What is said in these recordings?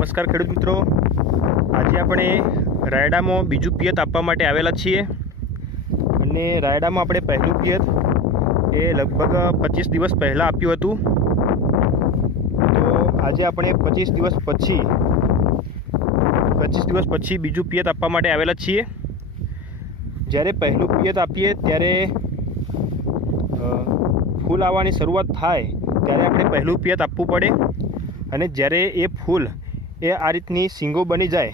નમસ્કાર ખેડૂત મિત્રો, આજે આપણે રાયડામાં બીજું પિયત આપવા માટે આવેલા છીએ અને રાયડામાં આપણે પહેલું પિયત એ લગભગ 25 દિવસ પહેલાં આપ્યું હતું। તો આજે આપણે 25 દિવસ પછી બીજું પિયત આપવા માટે આવેલા છીએ। જ્યારે પહેલું પિયત આપીએ ત્યારે ફૂલ આવવાની શરૂઆત થાય ત્યારે આપણે પહેલું પિયત આપવું પડે અને જ્યારે એ ફૂલ એ આ રીતની શીંગો બની જાય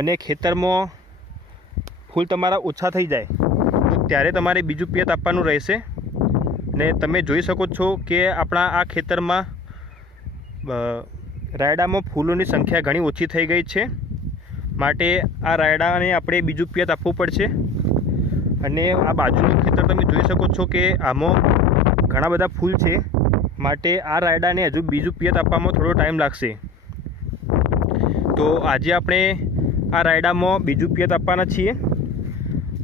અને ખેતરમાં ફૂલ તમારા ઓછા થઈ જાય તો ત્યારે તમારે બીજું પિયત આપવાનું રહેશે। ને તમે જોઈ શકો છો કે આપણા આ ખેતરમાં રાયડામાં ફૂલોની સંખ્યા ઘણી ઓછી થઈ ગઈ છે, માટે આ રાયડાને આપણે બીજું પિયત આપવું પડશે। અને આ બાજુનું ખેતર તમે જોઈ શકો છો કે આમાં ઘણા બધા ફૂલ છે, માટે આ રાયડાને હજુ બીજું પિયત આપવામાં થોડો ટાઈમ લાગશે। તો આજે આપણે આ રાયડામાં બીજું પિયત આપવાના છીએ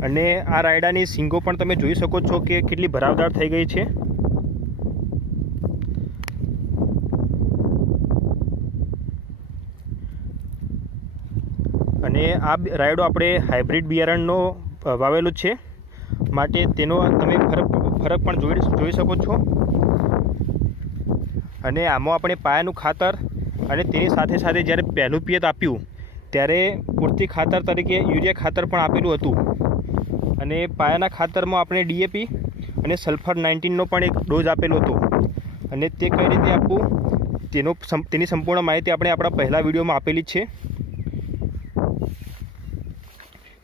અને આ રાયડાની શીંગો પણ તમે જોઈ શકો છો કે કેટલી ભરાવદાર થઈ ગઈ છે। અને આ રાયડો આપણે હાઇબ્રિડ બિયારણનો વાવેલો છે, માટે તેનો તમે ફરક પણ જોઈ શકો છો। અને આમાં આપણે પાયાનું ખાતર અને તેની સાથે સાથે જ્યારે પહેલું પિયત આપ્યું ત્યારે પૂરતી ખાતર તરીકે યુરિયા ખાતર પણ આપેલું હતું અને પાયાના ખાતરમાં આપણે ડીએપી અને સલ્ફર 19નો પણ એક ડોઝ આપેલો હતો અને તે કઈ રીતે આપવું તેની સંપૂર્ણ માહિતી આપણે આપણા પહેલા વિડીયોમાં આપેલી છે।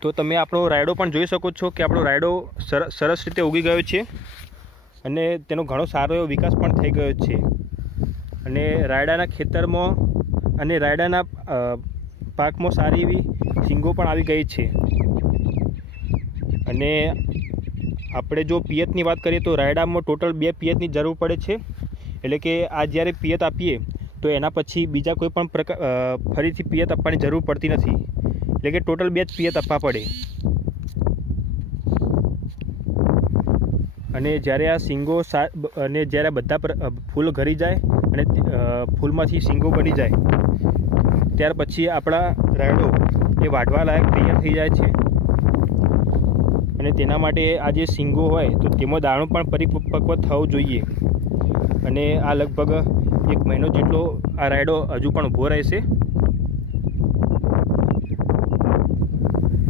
તો તમે આપણો રાયડો પણ જોઈ શકો છો કે આપણો રાયડો સરસ રીતે ઉગી ગયો છે અને તેનો ઘણો સારો એવો વિકાસ પણ થઈ ગયો છે અને રાયડાના ખેતરમાં અને રાયડાના પાકમાં સારી એવી શીંગો પણ આવી ગઈ છે। અને આપણે જો પિયતની વાત કરીએ તો રાયડામાં ટોટલ 2 પિયતની જરૂર પડે છે, એટલે કે આ જ્યારે પિયત આપીએ તો એના પછી બીજા કોઈ પણ ફરીથી પિયત આપવાની જરૂર પડતી નથી, એટલે કે ટોટલ 2 જ પિયત આપવા પડે। અને જ્યારે આ શીંગો અને જ્યારે બધા ફૂલ ઘરી જાય અને ફૂલમાંથી શીંગો બની જાય ત્યાર પછી આપણા રાયડો એ વાઢવા લાયક તૈયાર થઈ જાય છે અને તેના માટે આ જે શીંગો હોય તો તેમાં દાણો પણ પરિપક્વ થવો જોઈએ અને આ લગભગ 1 મહિનો જેટલો આ રાયડો હજુ પણ ઊભો રહેશે।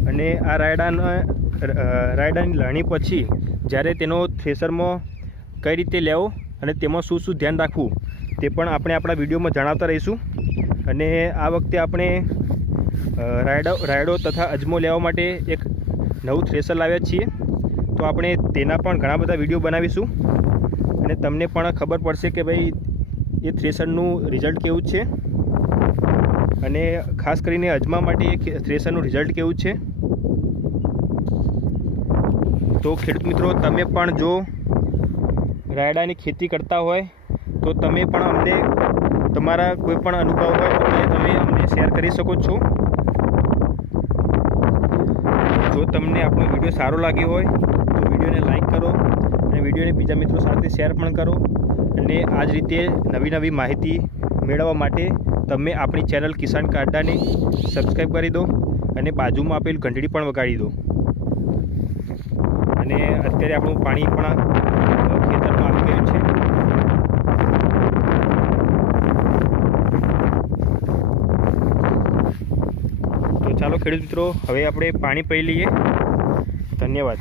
અને આ રાયડાની લણણી પછી જ્યારે તેનો થ્રેસરમાં કઈ રીતે લેવો અને તેમાં શું ધ્યાન રાખવું તે પણ આપણે આપણા વિડીયોમાં જણાવતા રહીશું। અને આ વખતે આપણે રાયડો તથા અજમો લેવા માટે એક નવું થ્રેસર લાવ્યા છીએ, તો આપણે તેના પણ ઘણા બધા વિડીયો બનાવીશું અને તમને પણ ખબર પડશે કે ભાઈ એ થ્રેસરનું રિઝલ્ટ કેવું છે અને ખાસ કરીને અજમા માટે એ થ્રેસરનું રિઝલ્ટ કેવું છે। તો ખેડૂત મિત્રો, તમે પણ જો રાયડાની ખેતી કરતા હોય તો તમે પણ અમને તમારા કોઈ પણ અનુભવ હોય તો તમે અમને શેર કરી શકો છો। જો તમને આપણો વિડીયો સારો લાગ્યો હોય તો વિડીયોને લાઈક કરો અને વિડીયોને બીજા મિત્રો સાથે શેર પણ કરો અને આ જ રીતે નવી માહિતી મેળવવા માટે તમે આપણી ચેનલ કિસાન કારડાને સબસ્ક્રાઈબ કરી દો અને બાજુમાં આપેલ ઘંટડી પણ વગાડી દો। અને અત્યારે આપણું પાણી પણ ખેતરમાં આવી ગયું છે। તો ચાલો ખેડૂત મિત્રો, હવે આપણે પાણી પી લઈએ। ધન્યવાદ।